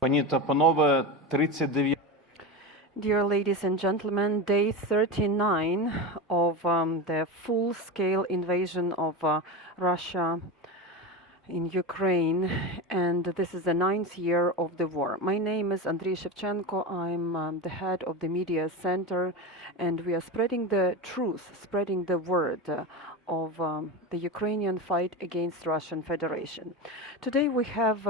Пані та панове, 39. Dear ladies and gentlemen, day 39 of the full-scale invasion of Russia in Ukraine, and this is the 9th year of the war. My name is Andriy Shevchenko. I'm the head of the Medіацентру, and we are spreading the truth, spreading the word of the Ukrainian fight against Russian Federation. Today we have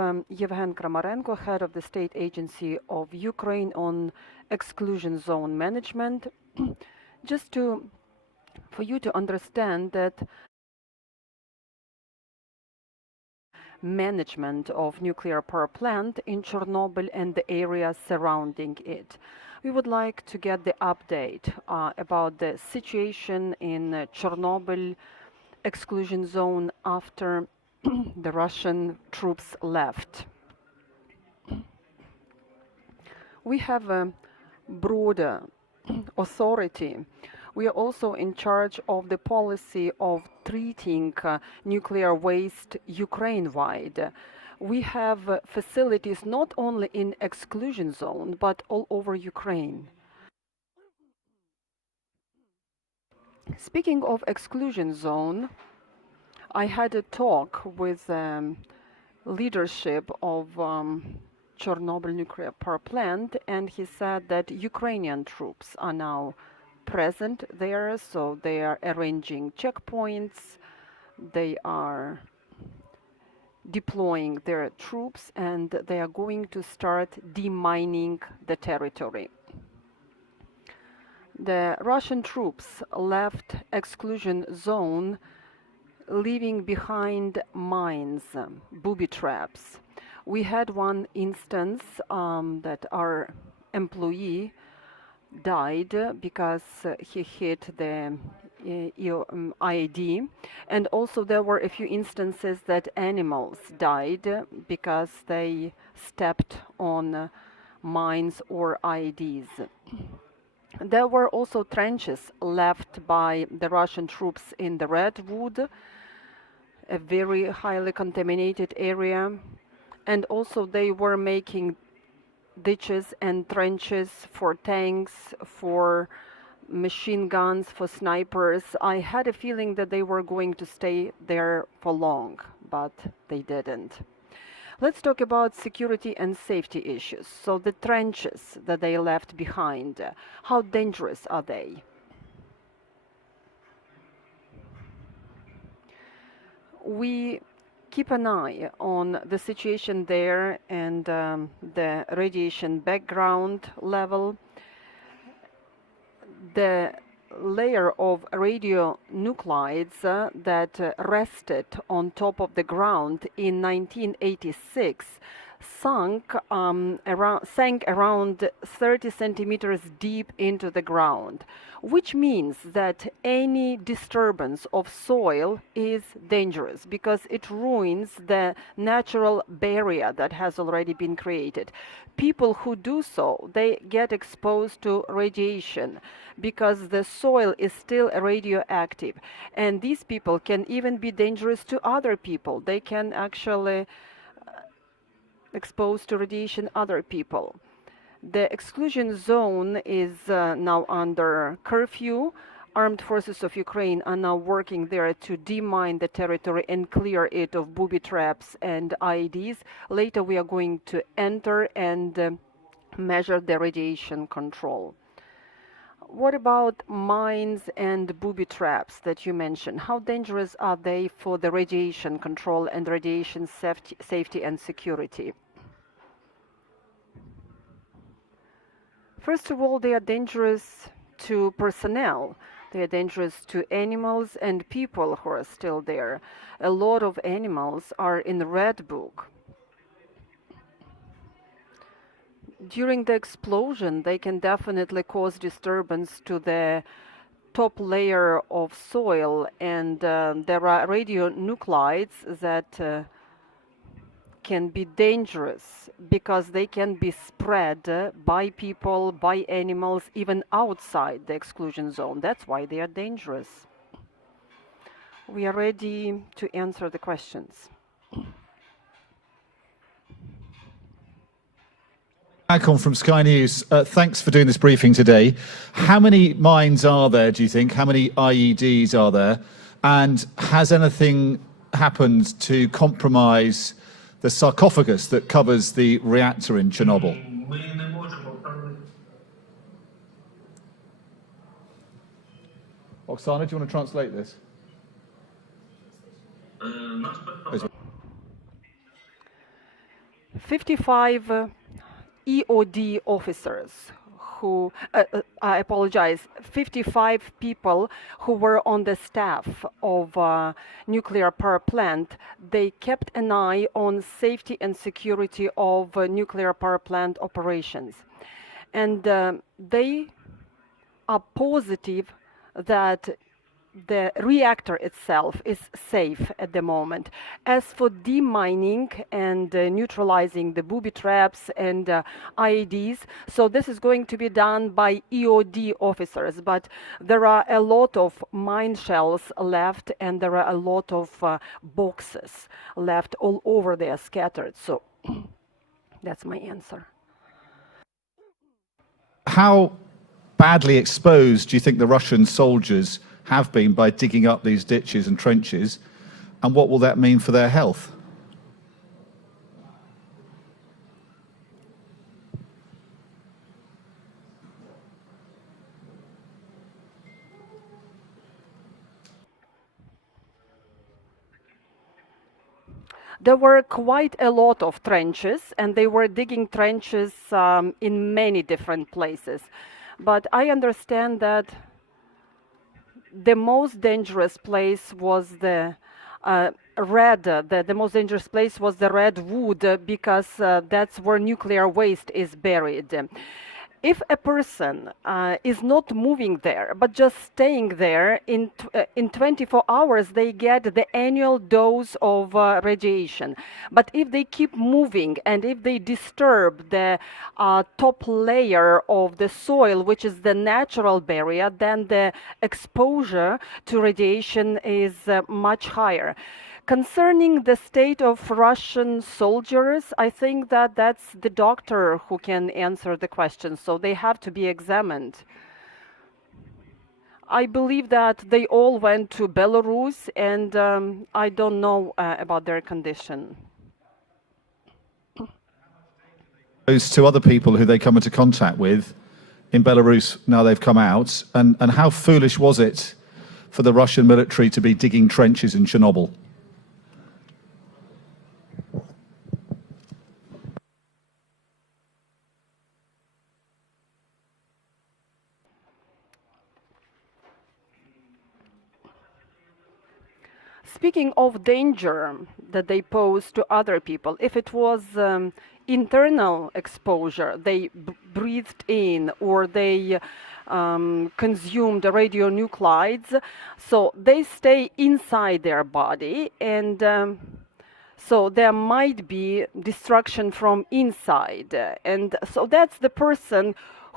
Yevhen Kramarenko, head of the State Agency of Ukraine on Exclusion Zone Management. Just for you to understand that management of nuclear power plant in Chernobyl and the area surrounding it. We would like to get the update about the situation in Chernobyl exclusion zone after the Russian troops left. We have a broader authority. We are also in charge of the policy of treating nuclear waste Ukraine-wide. We have facilities not only in exclusion zone, but all over Ukraine. Speaking of exclusion zone, I had a talk with leadership of Chernobyl nuclear power plant, and he said that Ukrainian troops are now present there, so they are arranging checkpoints, they are deploying their troops, and they are going to start demining the territory. The Russian troops left exclusion zone, leaving behind mines, booby traps. We had one instance that our employee died because he hit the IED, and also there were a few instances that animals died because they stepped on mines or IEDs. There were also trenches left by the Russian troops in the Redwood, a very highly contaminated area, and also they were making ditches and trenches for tanks, for machine guns, for snipers. I had a feeling that they were going to stay there for long, but they didn't. Let's talk about security and safety issues. So the trenches that they left behind, how dangerous are they? We keep an eye on the situation there and the radiation background level. The layer of radionuclides that rested on top of the ground in 1986 sank around 30 centimeters deep into the ground, which means that any disturbance of soil is dangerous because it ruins the natural barrier that has already been created. People who do so, they get exposed to radiation because the soil is still radioactive, and these people can even be dangerous to other people. They can actually expose to radiation other people. The exclusion zone is now under curfew. Armed forces of Ukraine are now working there to demine the territory and clear it of booby traps and IEDs. Later we are going to enter and measure the radiation control. What about mines and booby traps that you mentioned? How dangerous are they for the radiation control and radiation safety and security? First of all, they are dangerous to personnel. They are dangerous to animals and people who are still there. A lot of animals are in the Red Book. During the explosion, they can definitely cause disturbance to the top layer of soil, and there are radionuclides that can be dangerous because they can be spread by people, by animals, even outside the exclusion zone. That's why they are dangerous. We are ready to answer the questions. Akon from Sky News. Thanks for doing this briefing today. How many mines are there, do you think? How many IEDs are there? And has anything happened to compromise the sarcophagus that covers the reactor in Chernobyl? Oksana, do you want to translate this? 55 EOD officers who, I apologize, 55 people who were on the staff of nuclear power plant. They kept an eye on safety and security of nuclear power plant operations. And they are positive that the reactor itself is safe at the moment. As for demining and neutralizing the booby traps and IEDs, so this is going to be done by EOD officers, but there are a lot of mine shells left and there are a lot of boxes left all over there scattered. So that's my answer. How badly exposed do you think the Russian soldiers have been by digging up these ditches and trenches, and what will that mean for their health? There were quite a lot of trenches, and they were digging trenches in many different places. But I understand that the most dangerous place was the most dangerous place was the redwood, because that's where nuclear waste is buried. If a person is not moving there, but just staying there, in 24 hours they get the annual dose of radiation. But if they keep moving and if they disturb the top layer of the soil, which is the natural barrier, then the exposure to radiation is much higher. Concerning the state of Russian soldiers, I think that that's the doctor who can answer the question, so they have to be examined. I believe that they all went to Belarus, and I don't know about their condition. Those two other people who they come into contact with in Belarus, now they've come out, and how foolish was it for the Russian military to be digging trenches in Chernobyl? Speaking of danger that they pose to other people, if it was internal exposure, they breathed in or they consumed radionuclides, so they stay inside their body, and so there might be destruction from inside. And so that's the person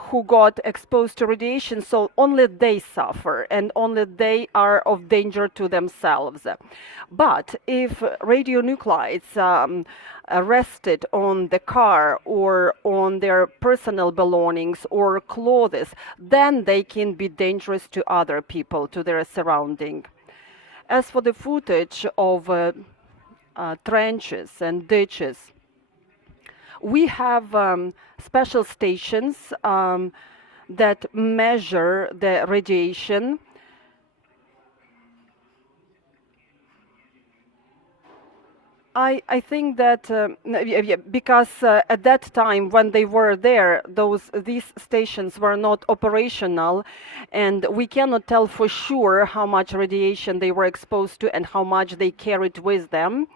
who got exposed to radiation, so only they suffer and only they are of danger to themselves. But if radionuclides rested on the car or on their personal belongings or clothes, then they can be dangerous to other people, to their surrounding. As for the footage of trenches and ditches, we have special stations that measure the radiation. I think that because at that time when they were there, these stations were not operational, and we cannot tell for sure how much radiation they were exposed to and how much they carried with them.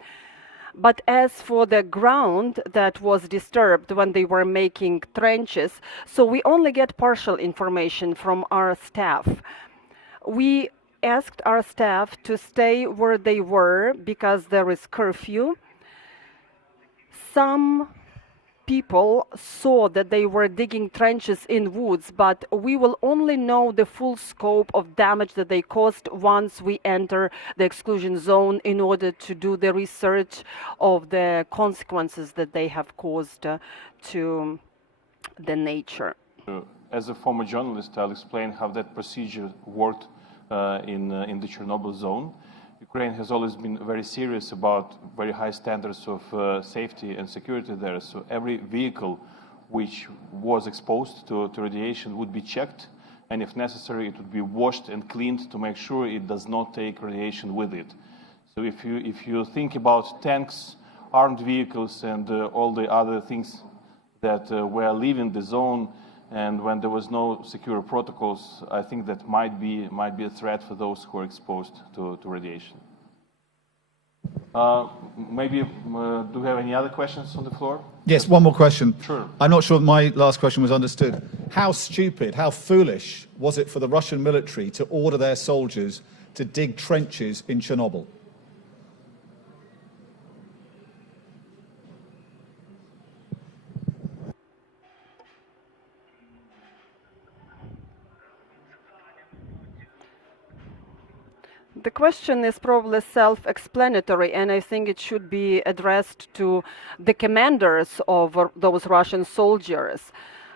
But as for the ground that was disturbed when they were making trenches, so we only get partial information from our staff. We asked our staff to stay where they were because there is curfew. Some people saw that they were digging trenches in woods, but we will only know the full scope of damage that they caused once we enter the exclusion zone in order to do the research of the consequences that they have caused to the nature. As a former journalist, I'll explain how that procedure worked in the Chernobyl zone. Ukraine has always been very serious about very high standards of safety and security there. So every vehicle which was exposed to radiation would be checked, and if necessary, it would be washed and cleaned to make sure it does not take radiation with it. So if you think about tanks, armed vehicles, and all the other things that were leaving the zone, and when there was no secure protocols, I think that might be a threat for those who are exposed to radiation. Maybe do we have any other questions on the floor? Yes, one more question. Sure. I'm not sure my last question was understood. How stupid, how foolish was it for the Russian military to order their soldiers to dig trenches in Chernobyl? The question is probably self-explanatory, and I think it should be addressed to the commanders of those Russian soldiers.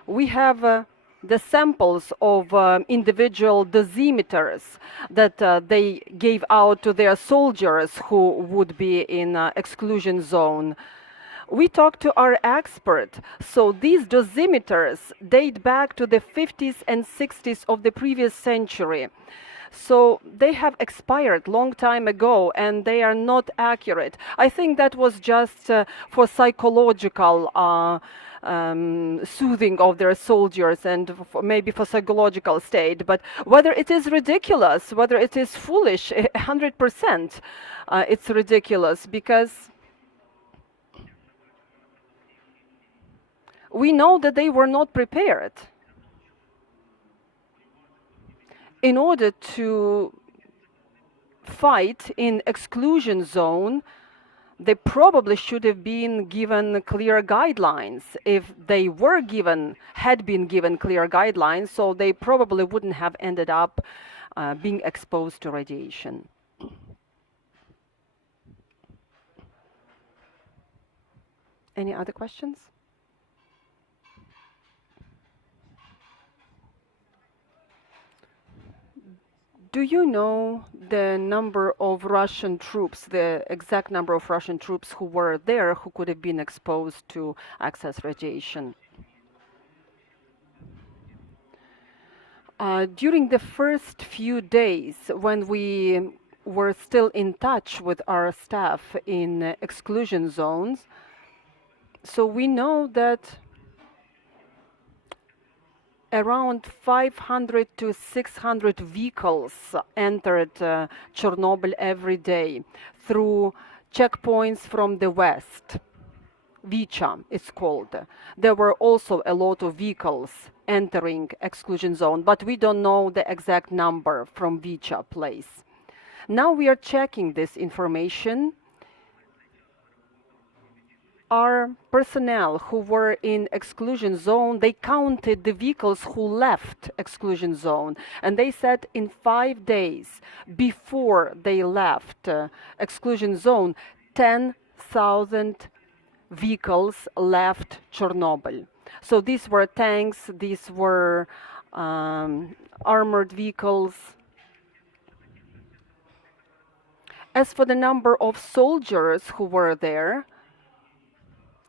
We have the samples of individual dosimeters that they gave out to their soldiers who would be in exclusion zone. We talked to our expert, so these dosimeters date back to the 50s and 60s of the previous century. So they have expired long time ago, and they are not accurate. I think that was just for psychological soothing of their soldiers, and maybe for psychological state. But whether it is ridiculous, whether it is foolish, 100%, it's ridiculous, because we know that they were not prepared. In order to fight in exclusion zone, they probably should have been given clear guidelines. If they had been given clear guidelines, so they probably wouldn't have ended up being exposed to radiation. Any other questions? Do you know the number of Russian troops, the exact number of Russian troops who were there who could have been exposed to excess radiation? During the first few days, when we were still in touch with our staff in exclusion zones, so we know that around 500 to 600 vehicles entered Chernobyl every day through checkpoints from the west. Vicha it's called. There were also a lot of vehicles entering exclusion zone, but we don't know the exact number from Vicha place. Now we are checking this information. Our personnel who were in exclusion zone, they counted the vehicles who left exclusion zone, and they said in 5 days before they left exclusion zone, 10,000 vehicles left Chernobyl. So these were tanks, these were armored vehicles. As for the number of soldiers who were there,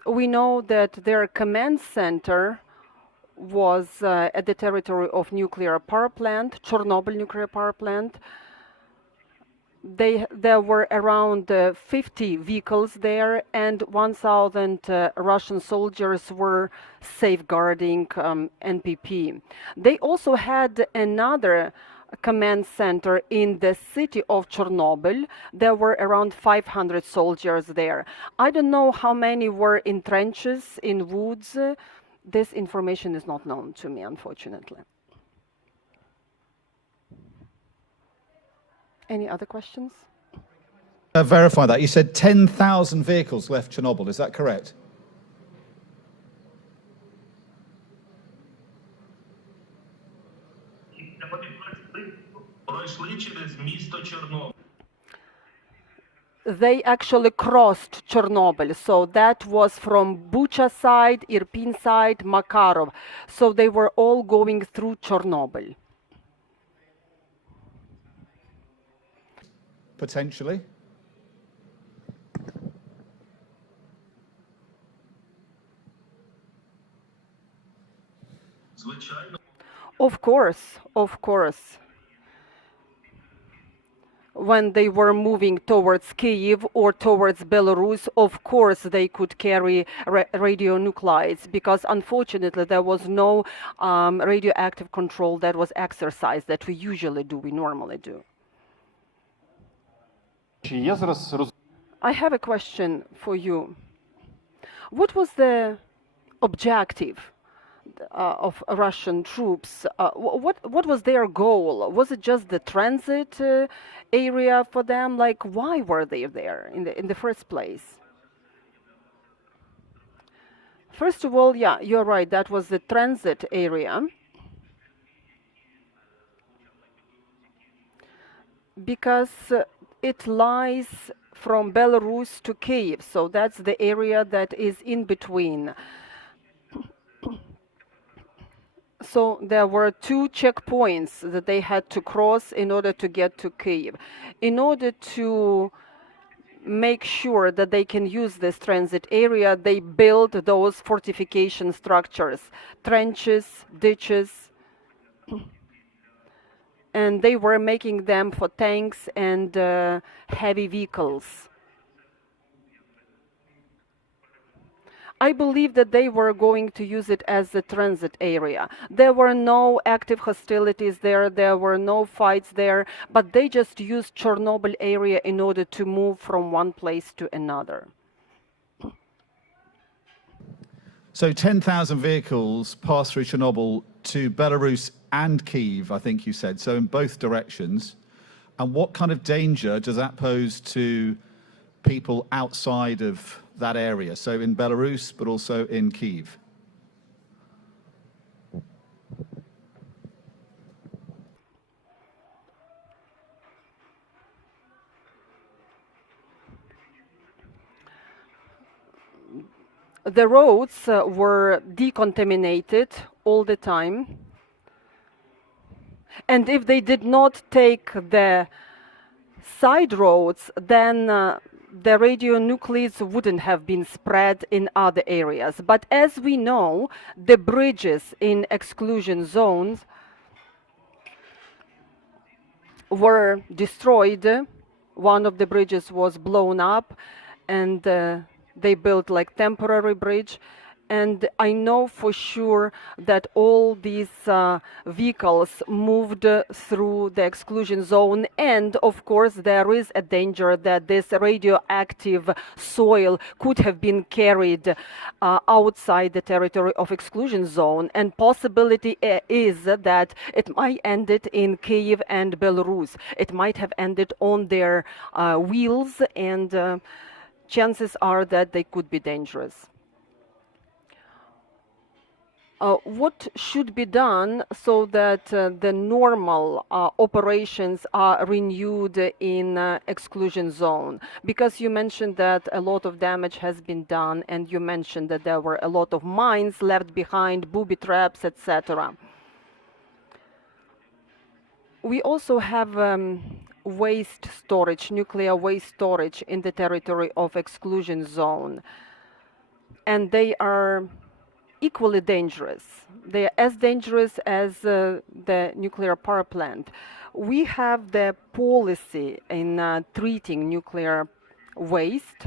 we know that their command center was at the territory of nuclear power plant, Chernobyl nuclear power plant. There were around 50 vehicles there, and 1,000 Russian soldiers were safeguarding NPP. They also had another command center in the city of Chernobyl. There were around 500 soldiers there. I don't know how many were in trenches, in woods. This information is not known to me, unfortunately. Any other questions? Verify that. You said 10,000 vehicles left Chernobyl. Is that correct? They actually crossed Chernobyl. So that was from Bucha side, Irpin side, Makarov. So they were all going through Chernobyl. Potentially. Of course, of course. When they were moving towards Kyiv or towards Belarus, of course they could carry radionuclides, because unfortunately there was no radioactive control that was exercised that we usually do, we normally do. Чи є зараз I have a question for you. What was the objective of Russian troops? What was their goal? Was it just the transit area for them? Like, why were they there in the first place? First of all, yeah, you're right. That was the transit area. Because it lies from Belarus to Kyiv, so that's the area that is in between. So there were two checkpoints that they had to cross in order to get to Kyiv. In order to make sure that they can use this transit area, they built those fortification structures, trenches, ditches, and they were making them for tanks and heavy vehicles. I believe that they were going to use it as a transit area. There were no active hostilities there, there were no fights there, but they just used Chernobyl area in order to move from one place to another. So 10,000 vehicles passed through Chernobyl to Belarus and Kyiv, I think you said, so in both directions. And what kind of danger does that pose to people outside of that area, so in Belarus, but also in Kyiv? The roads were decontaminated all the time. And if they did not take the side roads, then the radionuclides wouldn't have been spread in other areas. But as we know, the bridges in exclusion zones were destroyed. One of the bridges was blown up, and they built like temporary bridge. And I know for sure that all these vehicles moved through the exclusion zone. And of course, there is a danger that this radioactive soil could have been carried outside the territory of exclusion zone. And possibility is that it might ended in Kyiv and Belarus. It might have ended on their wheels, and chances are that they could be dangerous. What should be done so that the normal operations are renewed in exclusion zone? Because you mentioned that a lot of damage has been done, and you mentioned that there were a lot of mines left behind, booby traps, etc. We also have waste storage, nuclear waste storage in the territory of exclusion zone, and they are equally dangerous. They are as dangerous as the nuclear power plant. We have the policy in treating nuclear waste.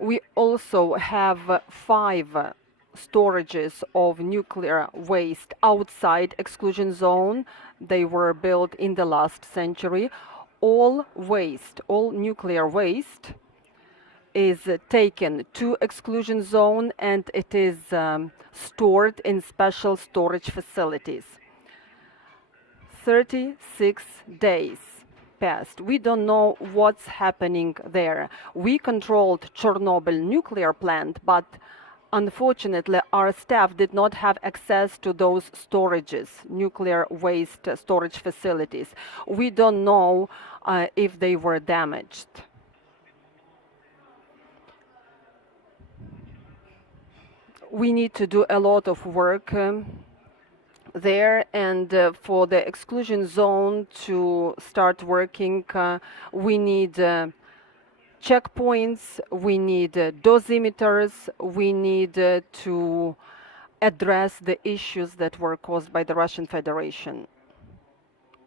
We also have 5 storages of nuclear waste outside exclusion zone. They were built in the last century. All waste, all nuclear waste is taken to exclusion zone, and it is stored in special storage facilities. 36 days passed. We don't know what's happening there. We controlled Chernobyl nuclear plant, but Unfortunately, our staff did not have access to those storages, nuclear waste storage facilities. We don't know if they were damaged. We need to do a lot of work there, and for the exclusion zone to start working, we need checkpoints, we need dosimeters, we need to address the issues that were caused by the Russian Federation.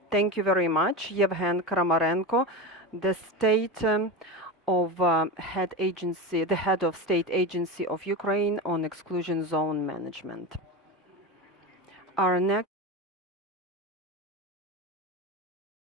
Thank you very much. Yevhen Kramarenko, the the head of state agency of Ukraine on exclusion zone management. Our next